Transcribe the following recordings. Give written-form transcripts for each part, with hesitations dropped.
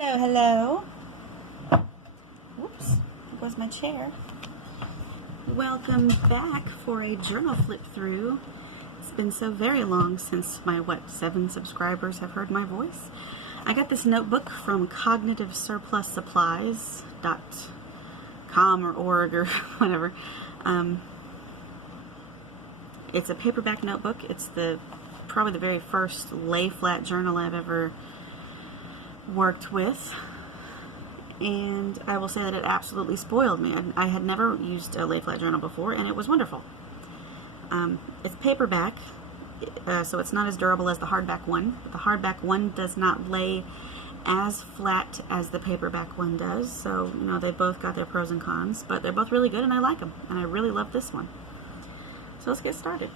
Hello, hello. Whoops, there goes my chair. Welcome back for a journal flip through. It's been so very long since my, 7 subscribers have heard my voice. I got this notebook from cognitivesupplus.com or org or whatever. It's a paperback notebook. It's probably the very first lay flat journal I've ever worked with, and I will say that it absolutely spoiled me. I had never used a lay flat journal before, and it was wonderful. It's paperback, so it's not as durable as the hardback one. The hardback one does not lay as flat as the paperback one does, so you know, they both got their pros and cons, but they're both really good and I like them, and I really love this one. So let's get started.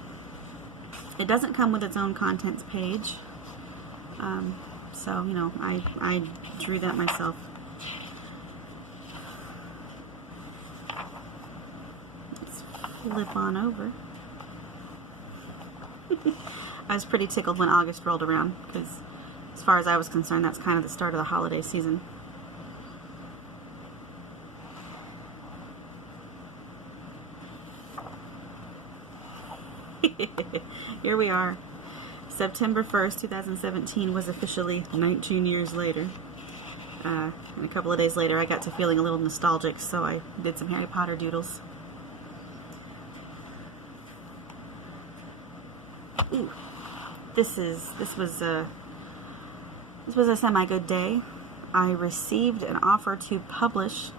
It doesn't come with its own contents page. So, you know, I drew that myself. Let's flip on over. I was pretty tickled when August rolled around, because as far as I was concerned, that's kind of the start of the holiday season. Here we are. September 1st, 2017 was officially 19 years later. And a couple of days later I got to feeling a little nostalgic, so I did some Harry Potter doodles. Ooh. This was a semi-good day. I received an offer to publish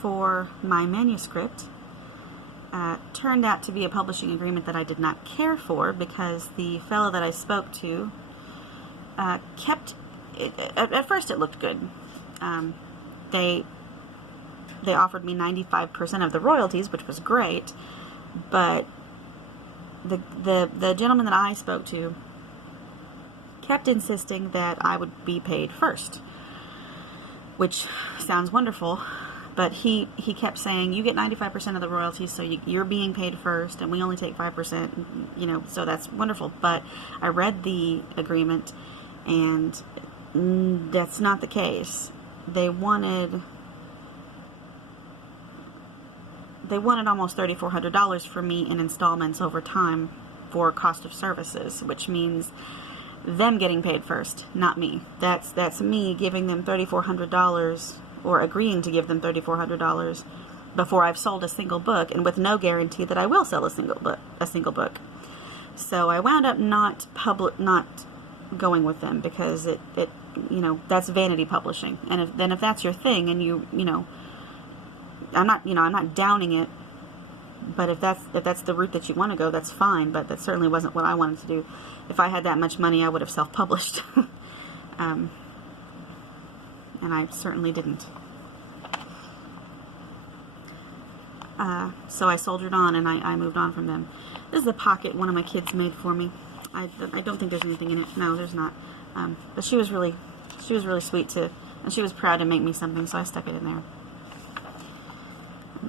for my manuscript. Turned out to be a publishing agreement that I did not care for, because the fellow that I spoke to kept it. At first it looked good. They offered me 95% of the royalties, which was great, but the gentleman that I spoke to kept insisting that I would be paid first, which sounds wonderful. But he kept saying, you get 95% of the royalties, so you're being paid first, and we only take 5%, you know, so that's wonderful. But I read the agreement, and that's not the case. They wanted almost $3,400 from me in installments over time for cost of services, which means them getting paid first, not me. That's me giving them $3,400, or agreeing to give them $3,400 before I've sold a single book, and with no guarantee that I will sell a single book. So I wound up not going with them, because it you know, that's vanity publishing. And if that's your thing, and you know, I'm not downing it, but if that's the route that you want to go, that's fine. But that certainly wasn't what I wanted to do. If I had that much money, I would have self-published. And I certainly didn't. So I soldiered on, and I moved on from them. This is a pocket one of my kids made for me. I don't think there's anything in it. No, there's not. But she was really sweet too, and she was proud to make me something, so I stuck it in there.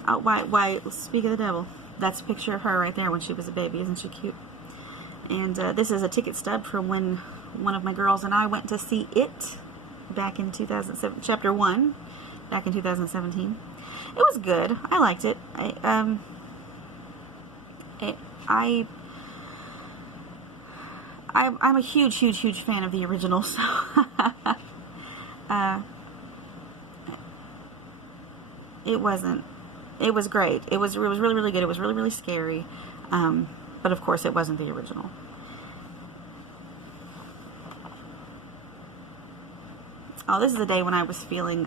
Oh, why? Speak of the devil. That's a picture of her right there when she was a baby. Isn't she cute? And this is a ticket stub from when one of my girls and I went to see it back in 2007, chapter 1, back in 2017. It was good. I liked it. I'm a huge fan of the original, so it was great. It was really good. It was really scary, but of course it wasn't the original. Oh, this is a day when I was feeling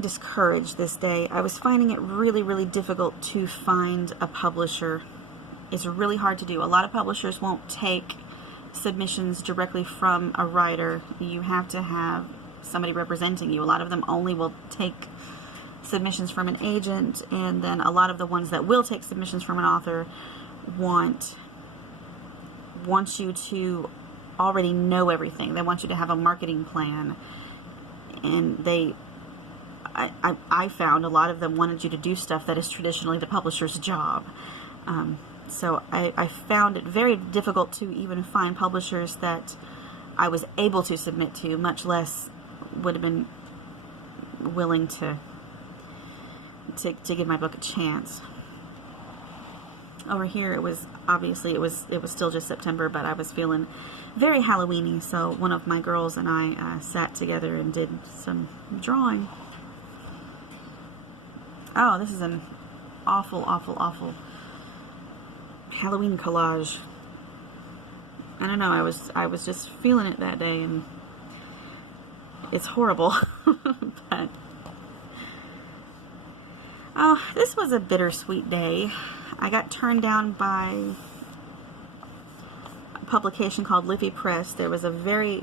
discouraged this day. I was finding it really difficult to find a publisher. It's really hard to do. A lot of publishers won't take submissions directly from a writer. You have to have somebody representing you. A lot of them only will take submissions from an agent, and then a lot of the ones that will take submissions from an author want you to already know everything. They want you to have a marketing plan, and I found a lot of them wanted you to do stuff that is traditionally the publisher's job. So I found it very difficult to even find publishers that I was able to submit to, much less would have been willing to give my book a chance. Over here, it was still just September, but I was feeling very Halloweeny, so one of my girls and I sat together and did some drawing. Oh, this is an awful, awful, awful Halloween collage. I don't know, I was just feeling it that day, and it's horrible. But oh, this was a bittersweet day. I got turned down by a publication called Liffey Press. There was a very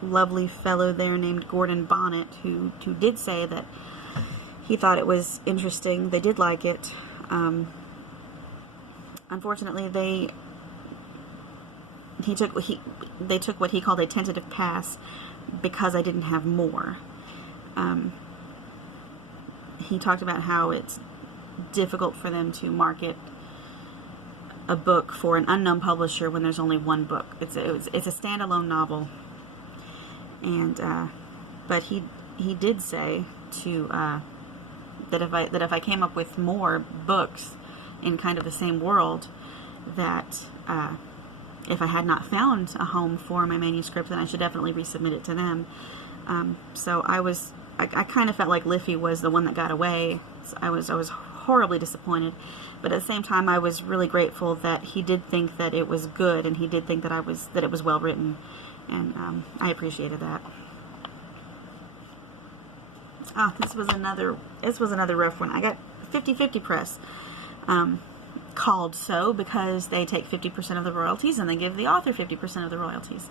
lovely fellow there named Gordon Bonnet who did say that he thought it was interesting. They did like it. Unfortunately, they took what he called a tentative pass because I didn't have more. He talked about how it's difficult for them to market a book for an unknown publisher when there's only one book. It's a standalone novel, and but he did say that if I came up with more books in kind of the same world, that if I had not found a home for my manuscript, then I should definitely resubmit it to them. So I kind of felt like Liffey was the one that got away. So I was horribly disappointed, but at the same time I was really grateful that he did think that it was good, and he did think that it was well written, and I appreciated that. This was another rough one. I got 50/50 Press, called so because they take 50% of the royalties and they give the author 50% of the royalties.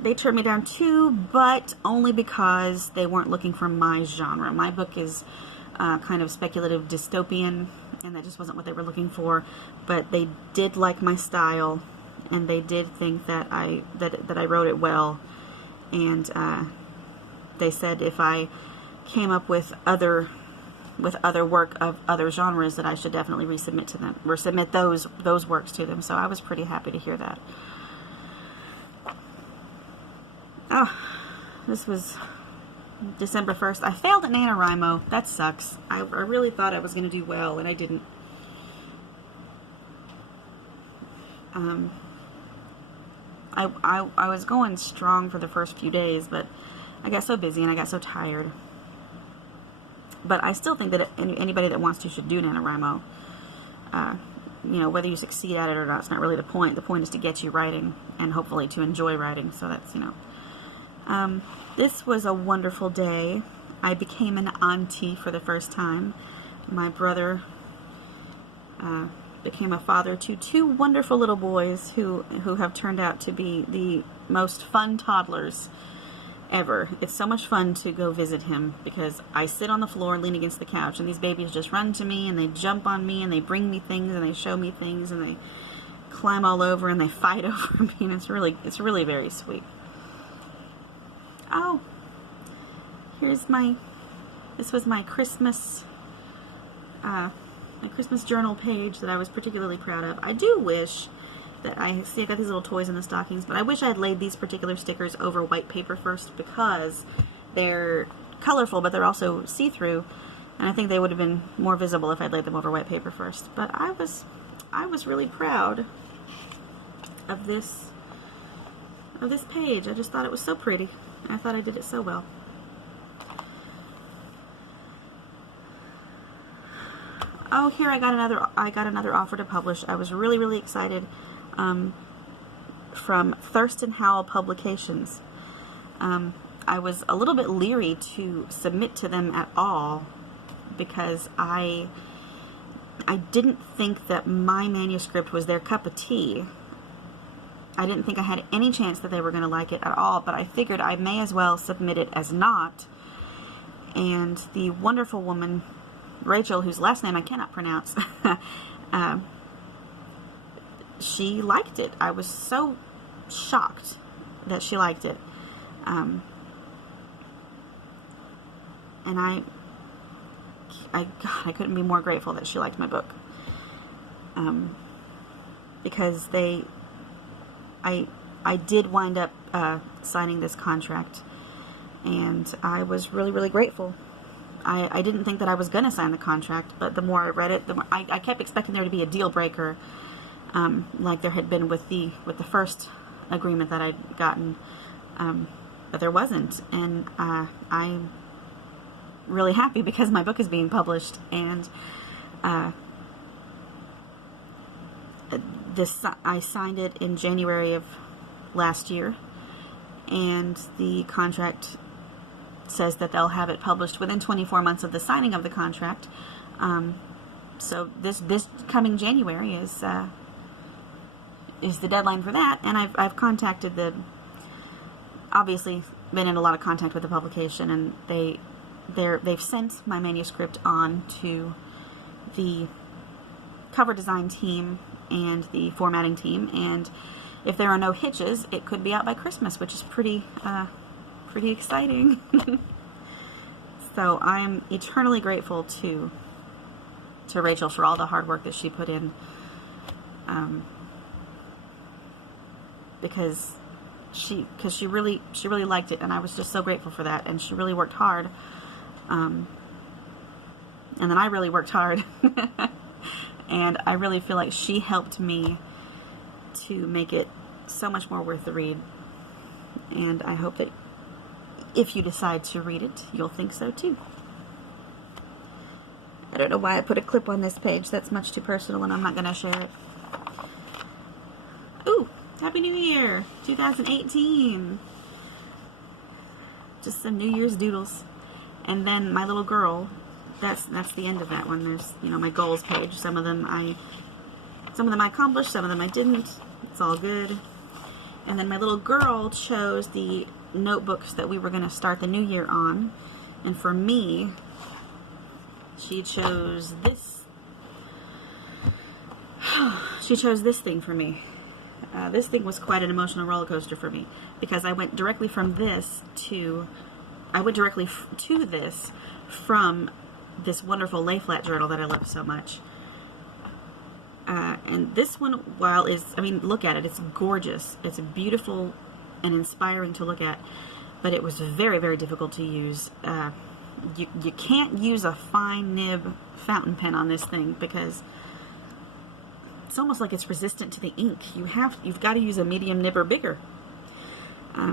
They turned me down too, but only because they weren't looking for my genre. My book is kind of speculative dystopian, and that just wasn't what they were looking for. But they did like my style, and they did think that I wrote it well. And they said if I came up with other work of other genres, that I should definitely resubmit to them, or submit those works to them. So I was pretty happy to hear that. Oh, this was December 1st. I failed at NaNoWriMo. That sucks. I really thought I was going to do well, and I didn't. I was going strong for the first few days, but I got so busy and I got so tired. But I still think that anybody that wants to should do NaNoWriMo. You know, whether you succeed at it or not, it's not really the point. The point is to get you writing, and hopefully to enjoy writing. So that's, you know. This was a wonderful day. I became an auntie for the first time. My brother became a father to two wonderful little boys who have turned out to be the most fun toddlers ever. It's so much fun to go visit him, because I sit on the floor and lean against the couch, and these babies just run to me, and they jump on me, and they bring me things, and they show me things, and they climb all over, and they fight over me, and it's really very sweet. Oh, this was my Christmas journal page that I was particularly proud of. I do wish that I got these little toys in the stockings, but I wish I had laid these particular stickers over white paper first, because they're colorful, but they're also see-through, and I think they would have been more visible if I'd laid them over white paper first. But I was really proud of this page. I just thought it was so pretty. I thought I did it so well. Oh, here I got another offer to publish. I was really excited. From Thurston Howl Publications. I was a little bit leery to submit to them at all, because I didn't think that my manuscript was their cup of tea. I didn't think I had any chance that they were going to like it at all, but I figured I may as well submit it as not. And the wonderful woman, Rachel, whose last name I cannot pronounce, she liked it. I was so shocked that she liked it. And I couldn't be more grateful that she liked my book. Because I did wind up signing this contract, and I was really, really grateful. I didn't think that I was going to sign the contract, but the more I read it, the more I kept expecting there to be a deal breaker, like there had been with the first agreement that I'd gotten, but there wasn't, and I'm really happy because my book is being published, and I signed it in January of last year, and the contract says that they'll have it published within 24 months of the signing of the contract. So this coming January is the deadline for that, and I've contacted obviously been in a lot of contact with the publication, and they've sent my manuscript on to the cover design team and the formatting team, and if there are no hitches, it could be out by Christmas, which is pretty exciting. So I am eternally grateful to Rachel for all the hard work that she put in, because she really liked it, and I was just so grateful for that, and she really worked hard, and then I really worked hard. And I really feel like she helped me to make it so much more worth the read. And I hope that if you decide to read it, you'll think so too. I don't know why I put a clip on this page. That's much too personal, and I'm not going to share it. Ooh, Happy New Year, 2018. Just some New Year's doodles. And then my little girl, that's the end of that one. There's, my goals page. Some of them I accomplished, some of them I didn't. It's all good. And then my little girl chose the notebooks that we were going to start the new year on. And for me, she chose this. She chose this thing for me. This thing was quite an emotional roller coaster for me, because I went directly from this to this from this wonderful lay flat journal that I love so much. And this one, look at it. It's gorgeous. It's beautiful and inspiring to look at, but it was very, very difficult to use. You can't use a fine nib fountain pen on this thing, because it's almost like it's resistant to the ink. You've got to use a medium nib or bigger.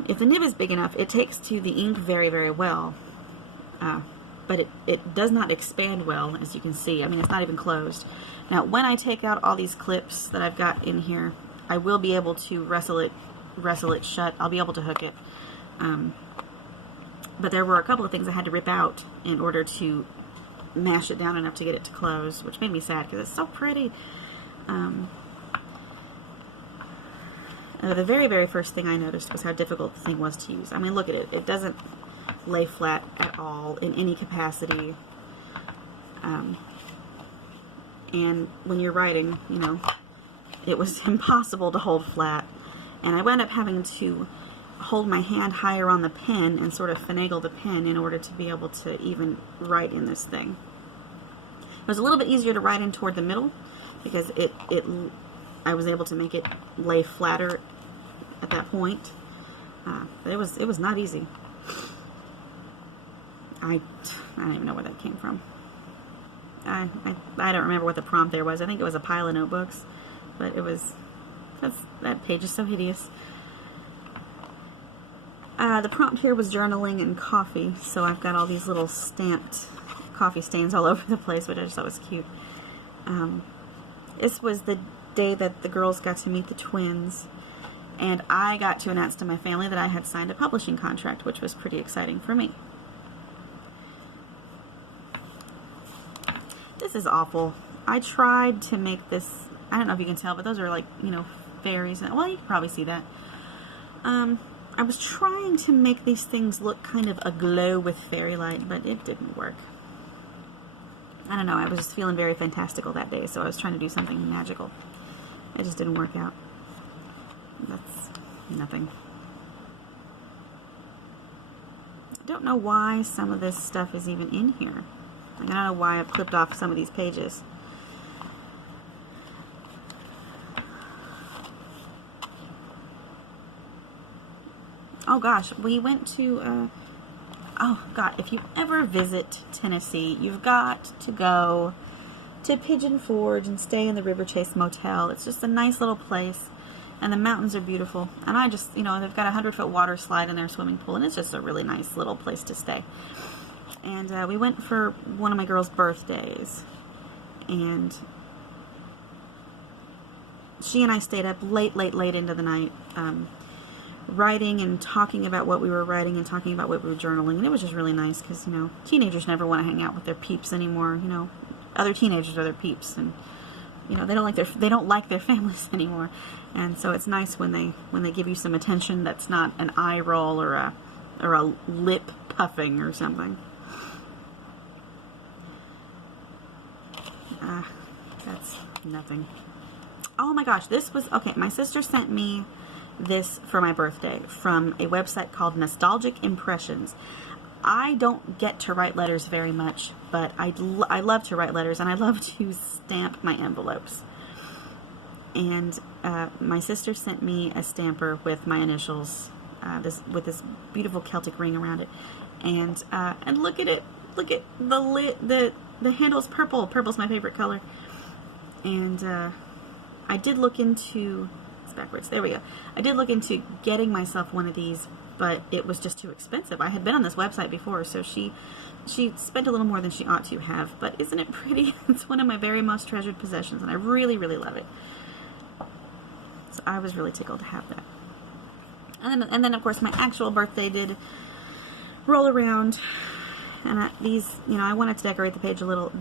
If the nib is big enough, it takes to the ink very, very well. But it does not expand well, as you can see. It's not even closed. Now, when I take out all these clips that I've got in here, I will be able to wrestle it shut. I'll be able to hook it. But there were a couple of things I had to rip out in order to mash it down enough to get it to close, which made me sad because it's so pretty. The very, very first thing I noticed was how difficult the thing was to use. Look at it. It doesn't lay flat at all in any capacity. And when you're writing, it was impossible to hold flat. And I wound up having to hold my hand higher on the pen and sort of finagle the pen in order to be able to even write in this thing. It was a little bit easier to write in toward the middle, because I was able to make it lay flatter at that point. But it was not easy. I don't even know where that came from. I don't remember what the prompt there was. I think it was a pile of notebooks, but that page is so hideous. The prompt here was journaling and coffee, so I've got all these little stamped coffee stains all over the place, which I just thought was cute. This was the day that the girls got to meet the twins, and I got to announce to my family that I had signed a publishing contract, which was pretty exciting for me. This is awful. I tried to make this, I don't know if you can tell, but those are like, fairies. Well, you can probably see that. I was trying to make these things look kind of aglow with fairy light, but it didn't work. I don't know, I was just feeling very fantastical that day, so I was trying to do something magical. It just didn't work out. That's nothing. I don't know why some of this stuff is even in here. I don't know why I've clipped off some of these pages. Oh gosh, we went to, oh God, if you ever visit Tennessee, you've got to go to Pigeon Forge and stay in the River Chase Motel. It's just a nice little place, and the mountains are beautiful. And I just, you know, they've got a 100-foot water slide in their swimming pool, and it's just a really nice little place to stay. And we went for one of my girls' birthdays, and she and I stayed up late into the night, writing and talking about what we were writing and talking about what we were journaling. And it was just really nice because, you know, teenagers never want to hang out with their peeps anymore. You know, other teenagers are their peeps, and you know, they don't like their families anymore. And so it's nice when they give you some attention that's not an eye roll or a lip puffing or something. That's nothing. Oh my gosh, this was, okay, my sister sent me this for my birthday from a website called Nostalgic Impressions. I don't get to write letters very much, but I love to write letters, and I love to stamp my envelopes. And my sister sent me a stamper with my initials, with this beautiful Celtic ring around it. And look at it. Look at the handle's purple. Purple's my favorite color. And I did look into, it's backwards, there we go. I did look into getting myself one of these, but it was just too expensive. I had been on this website before, so she spent a little more than she ought to have, but isn't it pretty? It's one of my very most treasured possessions, and I really, really love it. So I was really tickled to have that. And then of course, my actual birthday did roll around, and these, you know, I wanted to decorate the page a little.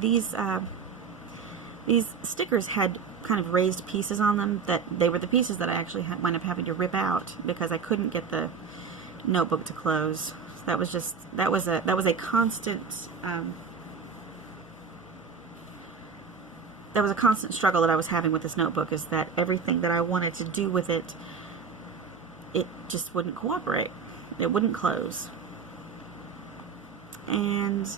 These stickers had kind of raised pieces on them, that they were the pieces that I actually wound up having to rip out because I couldn't get the notebook to close. So that was a constant struggle that I was having with this notebook, is that everything that I wanted to do with it, it just wouldn't cooperate. It wouldn't close. And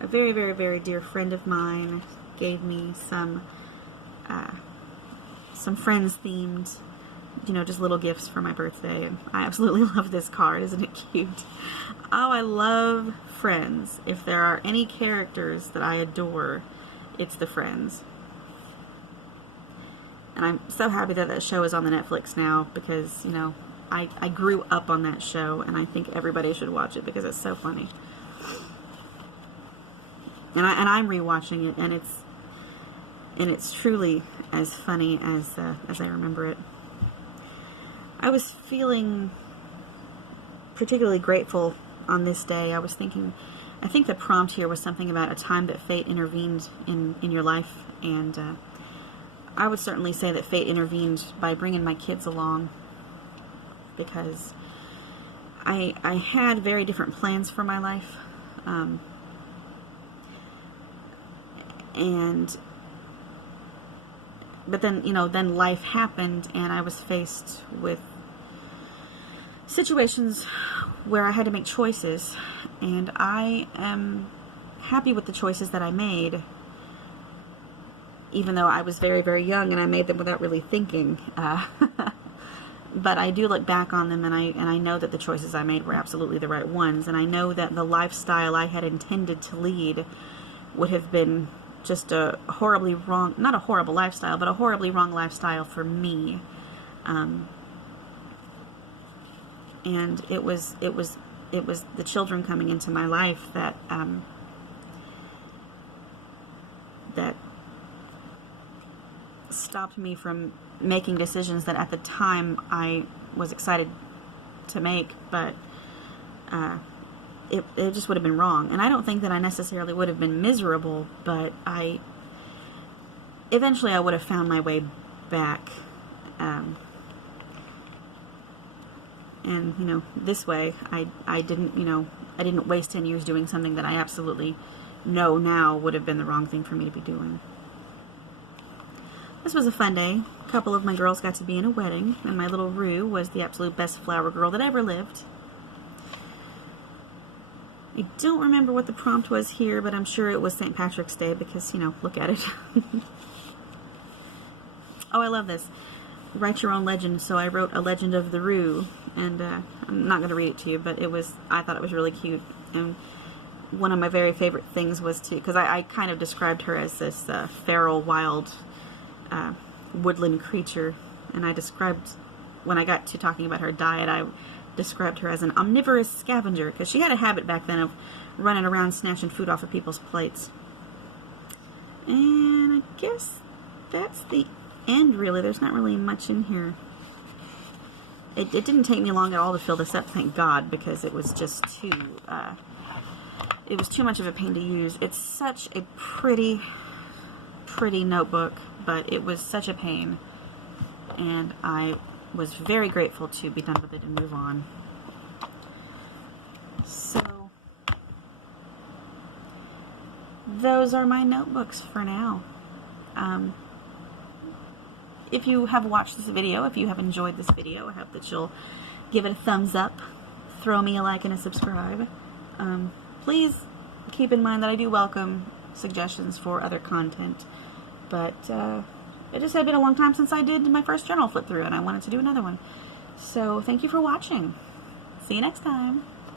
a very, very, very dear friend of mine gave me some Friends themed, you know, just little gifts for my birthday, and I absolutely love this card. Isn't it cute? Oh, I love Friends. If there are any characters that I adore, it's the Friends. And I'm so happy that that show is on the Netflix now, because, you know, I grew up on that show, and I think everybody should watch it because it's so funny. And I'm rewatching it, and it's truly as funny as I remember it. I was feeling particularly grateful on this day. I was thinking, I think the prompt here was something about a time that fate intervened in your life, and I would certainly say that fate intervened by bringing my kids along, because I had very different plans for my life, but then, you know, then life happened, and I was faced with situations where I had to make choices, and I am happy with the choices that I made, even though I was very, very young and I made them without really thinking. But I do look back on them, and I know that the choices I made were absolutely the right ones, and I know that the lifestyle I had intended to lead would have been just a horribly wrong, not a horrible lifestyle, but a horribly wrong lifestyle for me. And it was the children coming into my life that stopped me from making decisions that at the time I was excited to make, but it just would have been wrong. And I don't think that I necessarily would have been miserable, but eventually I would have found my way back. And, you know, this way, I didn't waste 10 years doing something that I absolutely know now would have been the wrong thing for me to be doing. This was a fun day. A couple of my girls got to be in a wedding, and my little Rue was the absolute best flower girl that ever lived. I don't remember what the prompt was here, but I'm sure it was St. Patrick's Day because, you know, look at it. Oh, I love this. write your own legend, so I wrote a legend of the Roo, and I'm not going to read it to you, but I thought it was really cute, and one of my very favorite things was because I kind of described her as this feral, wild, woodland creature, and I described, when I got to talking about her diet, I described her as an omnivorous scavenger, because she had a habit back then of running around snatching food off of people's plates. And I guess that's the end, really. There's not really much in here. It didn't take me long at all to fill this up, thank God, because it was just too much of a pain to use. It's such a pretty notebook, but it was such a pain, and I was very grateful to be done with it and move on. So those are my notebooks for now. If you have watched this video, if you have enjoyed this video, I hope that you'll give it a thumbs up, throw me a like and a subscribe. Please keep in mind that I do welcome suggestions for other content, but it just had been a long time since I did my first journal flip through, and I wanted to do another one. So thank you for watching. See you next time.